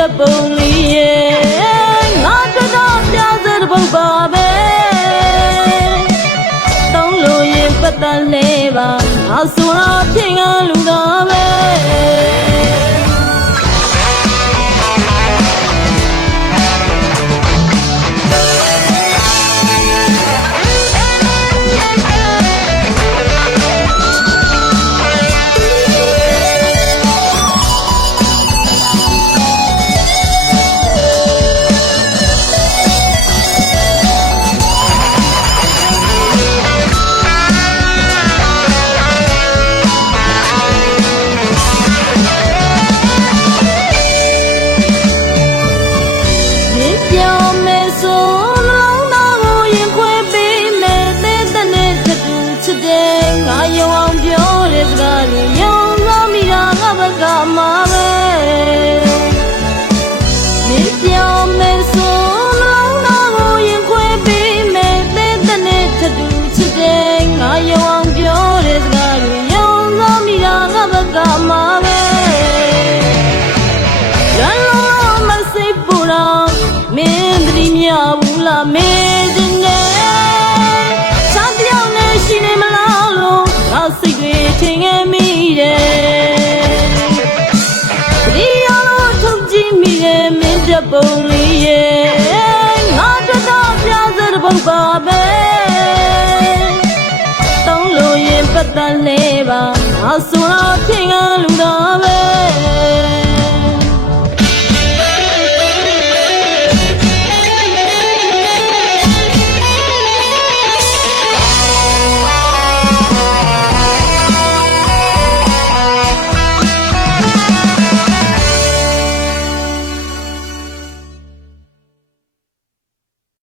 တဲ့ပုံလေးရဲ့ငါတော့ပြစတဲ့ပုံပါပဲတောင်းလို့ရင်ပတ်တန်လဲပါငါဆိုတော့ပြင်ကလူတော်ပဲမင်းစနေစားပြောင်းနေရှိနေမလားလို့ငါစိတ်တွေထင်ခဲ့မိတယ်ဒီရောလို့ထုတ်ကြည့်မိတယ်မင်းတဲ့ပုံလေးရဲ့ငါတော့ပြစတဲ့ပုံပါပဲတောင်းလို့ရင်ပတ်တန်လဲ